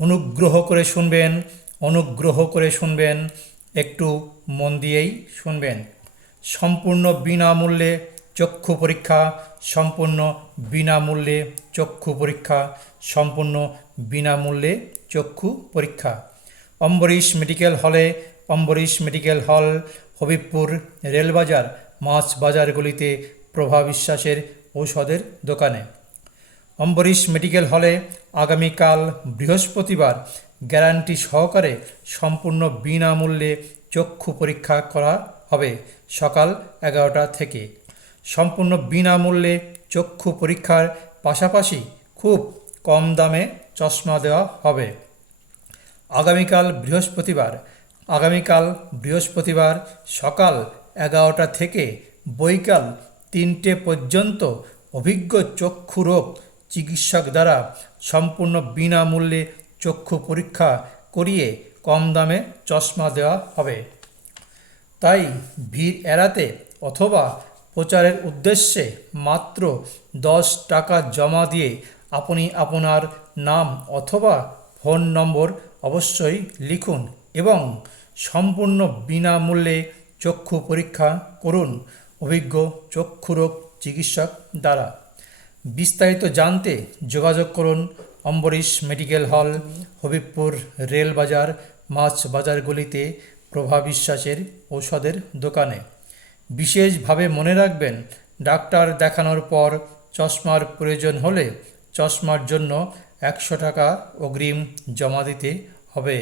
অনুগ্রহ করে শুনবেন, অনুগ্রহ করে শুনবেন, একটু মন দিয়েই শুনবেন। সম্পূর্ণ বিনামূল্যে চক্ষু পরীক্ষা, সম্পূর্ণ বিনামূল্যে চক্ষু পরীক্ষা, সম্পূর্ণ বিনামূল্যে চক্ষু পরীক্ষা। অম্বরীশ মেডিকেল হলে, অম্বরীশ মেডিকেল হল, হবিবপুর রেলবাজার, মাছ বাজারগুলিতে প্রভা বিশ্বাসের ঔষধের দোকানে। অম্বরীশ মেডিকেল হলে আগামীকাল বৃহস্পতিবার গ্যারান্টি সহকারে সম্পূর্ণ বিনামূল্যে চক্ষু পরীক্ষা করা হবে সকাল 11টা থেকে। সম্পূর্ণ বিনামূল্যে চক্ষু পরীক্ষার পাশাপাশি খুব কম দামে চশমা দেওয়া হবে। আগামীকাল বৃহস্পতিবার সকাল 11টা থেকে বৈকাল 3টে পর্যন্ত অভিজ্ঞ চক্ষুরোগ চিকিৎসক দ্বারা সম্পূর্ণ বিনামূল্যে চক্ষু পরীক্ষা করিয়ে কম দামে চশমা দেওয়া হবে। তাই ভিড় এড়াতে অথবা প্রচারের উদ্দেশ্যে মাত্র 10 টাকা জমা দিয়ে আপনি আপনার নাম অথবা ফোন নম্বর অবশ্যই লিখুন এবং সম্পূর্ণ বিনামূল্যে চক্ষু পরীক্ষা করুন অভিজ্ঞ চক্ষুরোগ চিকিৎসক দ্বারা। বিস্তারিত জানতে যোগাযোগ করুন অম্বরীশ মেডিকেল হল, হবিবপুর রেলবাজার, মাছ বাজারগুলিতে প্রভা বিশ্বাসের ঔষধের দোকানে। বিশেষভাবে মনে রাখবেন, ডাক্তার দেখানোর পর চশমার প্রয়োজন হলে চশমার জন্য 100 টাকা অগ্রিম জমা দিতে হবে।